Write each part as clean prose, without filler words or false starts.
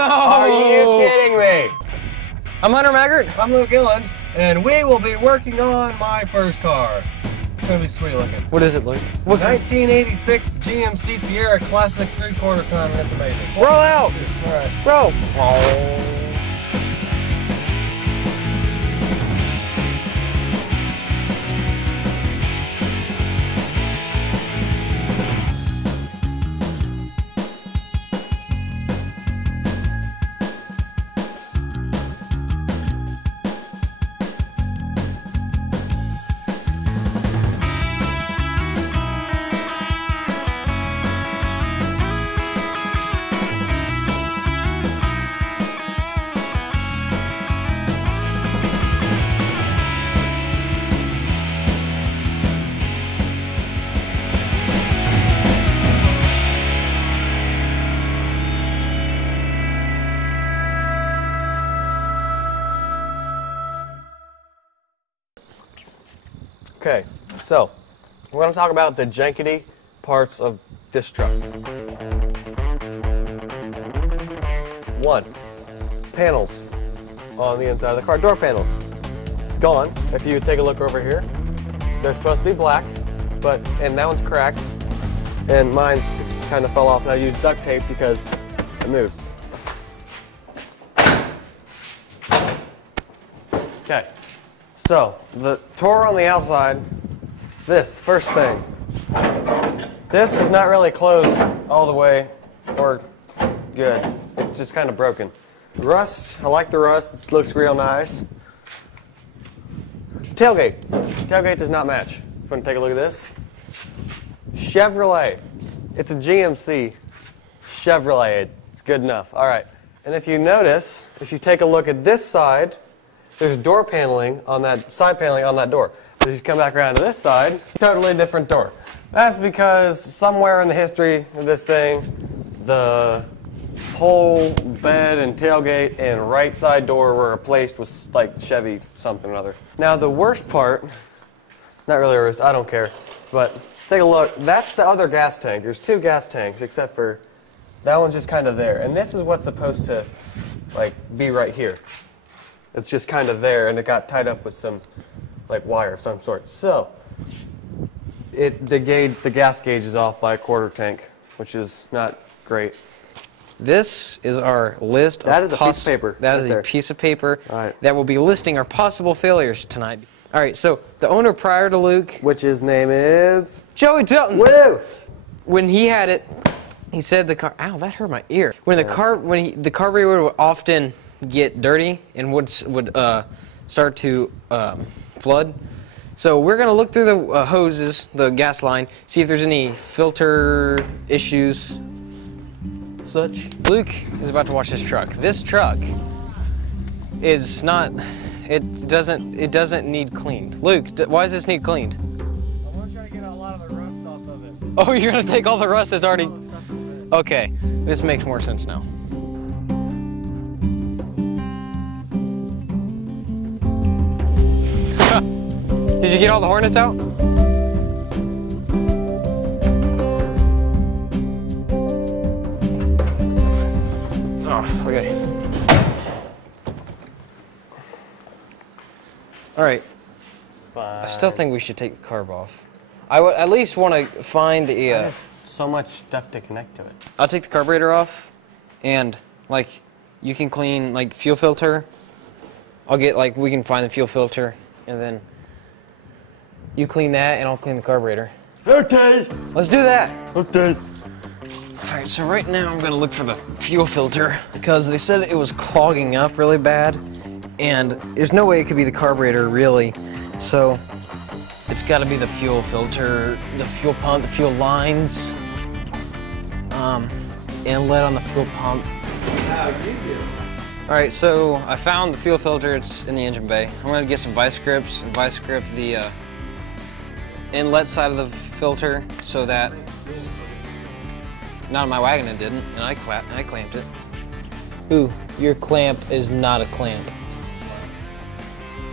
Are you kidding me? I'm Hunter Maggart. I'm Luke Gillen, and we will be working on my first car. It's gonna be sweet looking. What is it, Luke? 1986 GMC Sierra Classic 3/4 ton. That's amazing. Roll out. All right. Roll. Okay, so we're going to talk about the jankety parts of this truck. 1, panels on the inside of the car, door panels. Gone. If you take a look over here, they're supposed to be black, and that one's cracked, and mine's kind of fell off, and I used duct tape because it moves. Okay. So, the door on the outside, this first thing, this does not really close all the way or good. It's just kind of broken. Rust, I like the rust, it looks real nice. Tailgate does not match. If you want to take a look at this. Chevrolet, it's a GMC Chevrolet, it's good enough. All right, and if you notice, if you take a look at this side, there's door paneling on that, side paneling on that door. But if you come back around to this side, totally different door. That's because somewhere in the history of this thing, the whole bed and tailgate and right side door were replaced with like Chevy something or other. Now the worst part, not really worst, I don't care, but take a look, that's the other gas tank. There's 2 gas tanks except for that one's just kind of there. And this is what's supposed to like be right here. It's just kind of there, and it got tied up with some, like, wire of some sort. So, the gas gauge is off by a 1/4 tank, which is not great. This is our list that is a piece of paper. That is a piece of paper that will be listing our possible failures tonight. All right, so the owner prior to Luke, which his name is Joey Tilton. Woo! When he had it, he said the car. Ow, that hurt my ear. When the carburetor would often get dirty and would start to flood. So we're going to look through the hoses, the gas line, see if there's any filter issues, such. Luke is about to wash his truck. This truck is not, it doesn't need cleaned. Luke, why does this need cleaned? I'm going to try to get a lot of the rust off of it. Oh, you're going to take all the rust that's already, okay, this makes more sense now. Did you get all the hornets out? Oh, okay. All right. I still think we should take the carb off. I would at least want to find the. There's so much stuff to connect to it. I'll take the carburetor off, and like, you can clean like fuel filter. I'll get like we can find the fuel filter, and then. You clean that, and I'll clean the carburetor. Okay. Let's do that. Okay. All right, so right now I'm gonna look for the fuel filter because they said it was clogging up really bad, and there's no way it could be the carburetor really. So it's got to be the fuel filter, the fuel pump, the fuel lines, inlet on the fuel pump. All right, so I found the fuel filter. It's in the engine bay. I'm gonna get some vice grips and vice grip the inlet side of the filter so that, not on my wagon it didn't, and I clamped it. Ooh, your clamp is not a clamp.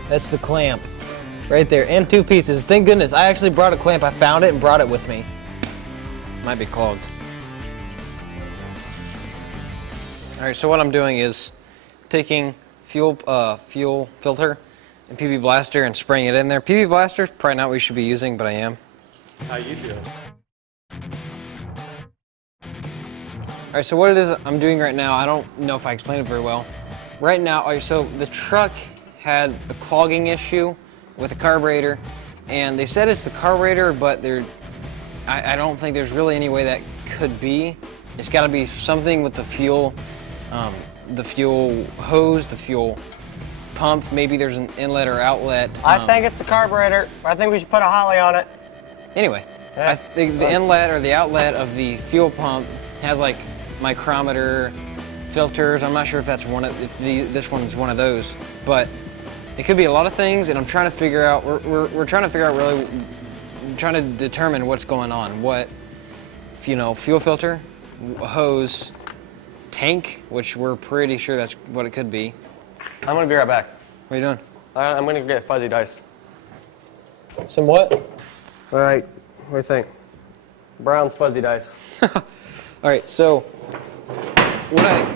That's the clamp, right there, and 2 pieces. Thank goodness, I actually brought a clamp. I found it and brought it with me. Might be clogged. All right, so what I'm doing is taking fuel filter and PB Blaster and spraying it in there. PB Blaster is probably not what you should be using, but I am. How you doing? All right, so what it is I'm doing right now, I don't know if I explained it very well. Right now, all right, so the truck had a clogging issue with the carburetor, and they said it's the carburetor, but I don't think there's really any way that could be. It's got to be something with the fuel hose, the fuel pump. Maybe there's an inlet or outlet. I think it's the carburetor. I think we should put a holly on it. Anyway, yeah. I think the inlet or the outlet of the fuel pump has like micrometer filters. I'm not sure if that's this one's one of those, but it could be a lot of things, and I'm trying to figure out. We're trying to figure out really, trying to determine what's going on. What, fuel filter, hose, tank, which we're pretty sure that's what it could be. I'm gonna be right back. What are you doing? I'm gonna get fuzzy dice. Some what? All right, what do you think? Brown's fuzzy dice. All right, so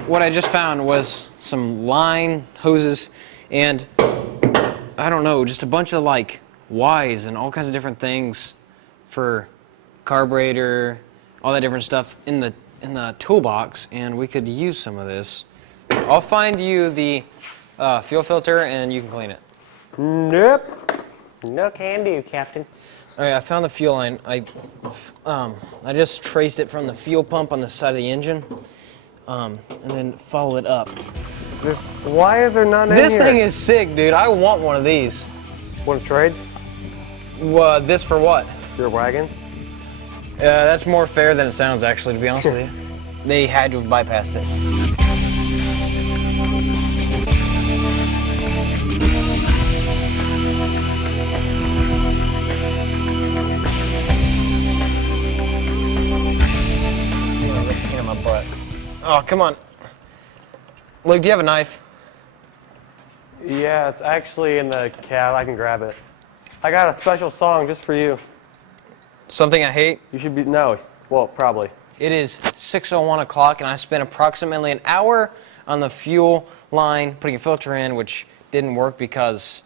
what I just found was some line hoses and I don't know, just a bunch of like Ys and all kinds of different things for carburetor, all that different stuff in the toolbox, and we could use some of this. I'll find you the fuel filter and you can clean it. Nope. No can do, Captain. All right, I found the fuel line. I just traced it from the fuel pump on the side of the engine, and then follow it up. Why is there none in here? This thing is sick, dude. I want one of these. Want to trade? This for what? Your wagon? That's more fair than it sounds, actually, to be honest with you. They had to have bypassed it. Butt. Oh, come on. Luke, do you have a knife? Yeah, it's actually in the cab. I can grab it. I got a special song just for you. Something I hate? You should be, no, well, probably. It is 6:01 o'clock, and I spent approximately an hour on the fuel line, putting a filter in, which didn't work because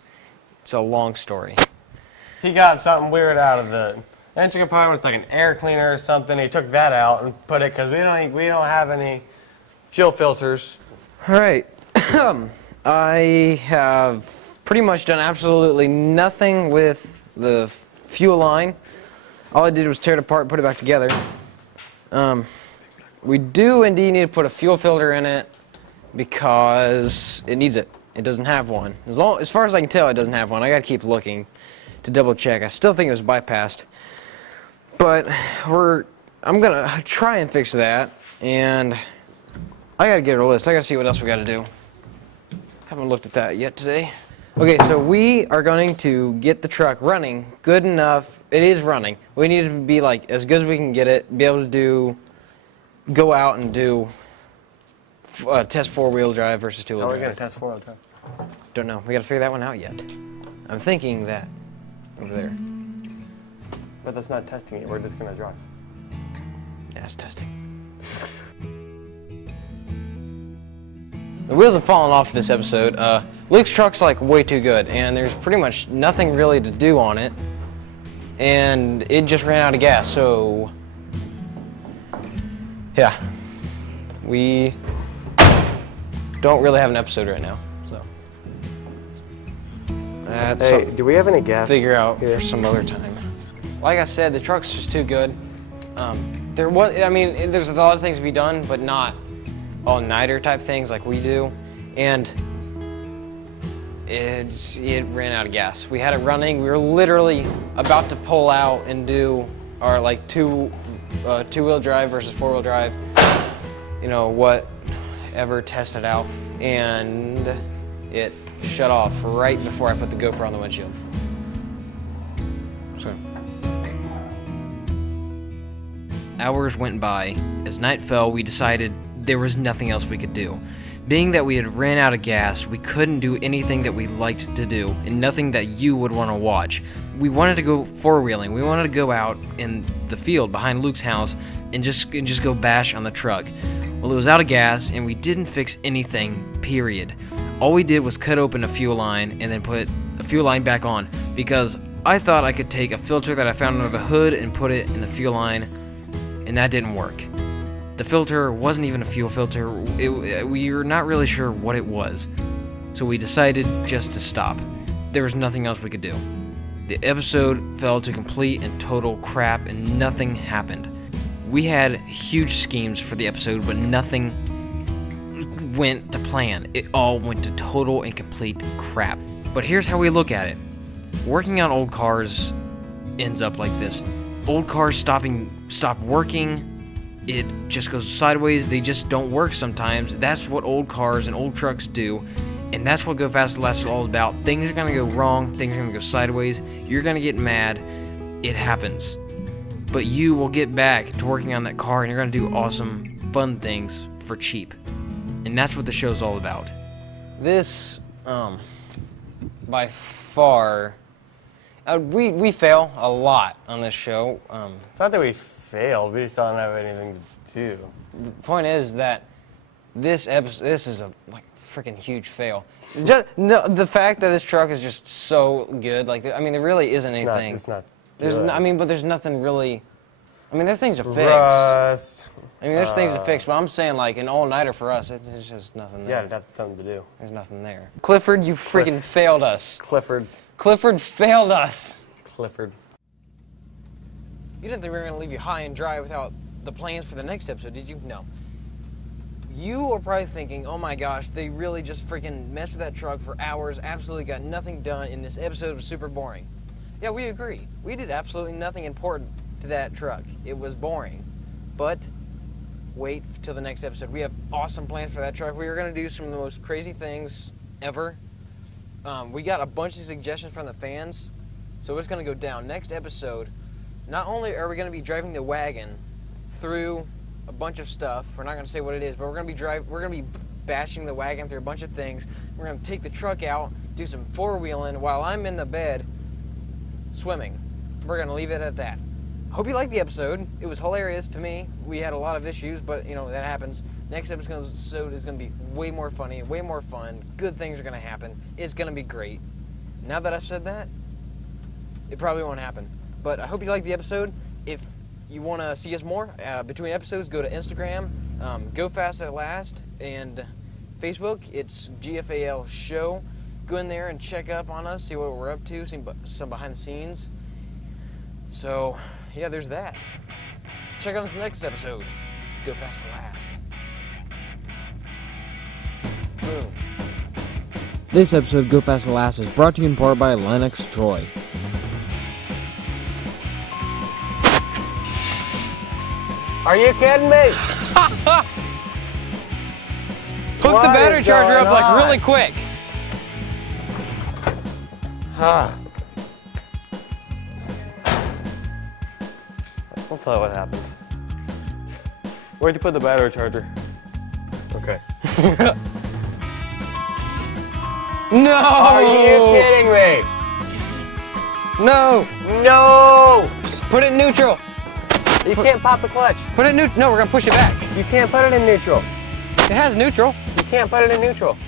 it's a long story. He got something weird out of the engine compartment. It's like an air cleaner or something. He took that out and put it because we don't have any fuel filters. All right. I have pretty much done absolutely nothing with the fuel line. All I did was tear it apart and put it back together. We do indeed need to put a fuel filter in it because it needs it. It doesn't have one. As far as I can tell, it doesn't have one. I got to keep looking to double check. I still think it was bypassed. But I'm gonna try and fix that, and I gotta get a list. I gotta see what else we gotta do. Haven't looked at that yet today. Okay, so we are going to get the truck running good enough. It is running. We need it to be like as good as we can get it. Be able to go out and do test 4-wheel drive versus 2-wheel drive. How are we gonna test 4-wheel drive? Don't know. We gotta figure that one out yet. I'm thinking that over there. But that's not testing it. We're just gonna drive. Yeah, it's testing. The wheels have fallen off this episode. Luke's truck's like way too good, and there's pretty much nothing really to do on it. And it just ran out of gas, so yeah. We don't really have an episode right now, so that's Hey, something do we have any gas? to figure out here? for some other time. Like I said, the truck's just too good. There's a lot of things to be done, but not all-nighter type things like we do. And it ran out of gas. We had it running. We were literally about to pull out and do our like two-wheel drive versus 4-wheel drive. Whatever, test it out, and it shut off right before I put the GoPro on the windshield. So. Hours went by. As night fell, we decided there was nothing else we could do. Being that we had ran out of gas, we couldn't do anything that we liked to do, and nothing that you would want to watch. We wanted to go four-wheeling. We wanted to go out in the field behind Luke's house and just go bash on the truck. Well, it was out of gas, and we didn't fix anything, period. All we did was cut open a fuel line and then put a fuel line back on, because I thought I could take a filter that I found under the hood and put it in the fuel line, and that didn't work. The filter wasn't even a fuel filter. We were not really sure what it was, so we decided just to stop. There was nothing else we could do. The episode fell to complete and total crap, and nothing happened. We had huge schemes for the episode, but nothing went to plan. It all went to total and complete crap. But here's how we look at it. Working on old cars ends up like this. Old cars stop working. It just goes sideways. They just don't work sometimes. That's what old cars and old trucks do. And that's what Go Fast and Last is all about. Things are going to go wrong. Things are going to go sideways. You're going to get mad. It happens. But you will get back to working on that car, and you're going to do awesome, fun things for cheap. And that's what the show's all about. This, by far, we fail a lot on this show. It's not that we failed, we just don't have anything to do. The point is that this episode, this is a freaking huge fail. No, the fact that this truck is just so good, I mean, there really isn't anything. It's not. But there's nothing really. I mean, there's things to fix. Rust. I mean, there's things to fix, but I'm saying an all-nighter for us, it's just nothing there. Yeah, that's something to do. There's nothing there. Clifford, you freaking failed us. Clifford failed us. Clifford. You didn't think we were going to leave you high and dry without the plans for the next episode, did you? No. You are probably thinking, oh my gosh, they really just freaking messed with that truck for hours, absolutely got nothing done, and this episode was super boring. Yeah, we agree. We did absolutely nothing important to that truck. It was boring. But wait till the next episode. We have awesome plans for that truck. We are going to do some of the most crazy things ever. We got a bunch of suggestions from the fans, so it's going to go down. Next episode, not only are we going to be driving the wagon through a bunch of stuff, we're not going to say what it is, but we're going to be bashing the wagon through a bunch of things. We're going to take the truck out, do some four-wheeling while I'm in the bed swimming. We're going to leave it at that. Hope you liked the episode. It was hilarious to me. We had a lot of issues, but that happens. Next episode is going to be way more funny, way more fun. Good things are going to happen. It's going to be great. Now that I've said that, it probably won't happen. But I hope you liked the episode. If you want to see us more between episodes, go to Instagram, Go Fast at Last, and Facebook. It's GFAL Show. Go in there and check up on us, see what we're up to, see some behind the scenes. So, yeah, there's that. Check out us next episode. Go Fast at Last. Boom. This episode of Go Fast at Last is brought to you in part by Lennox Toy. Are you kidding me? Hook the battery charger up really quick. I'll tell you what happened. Where'd you put the battery charger? Okay. No! Are you kidding me? No! No! Put it in neutral. You can't pop the clutch. Put it in neutral. No, we're gonna push it back. You can't put it in neutral. It has neutral. You can't put it in neutral.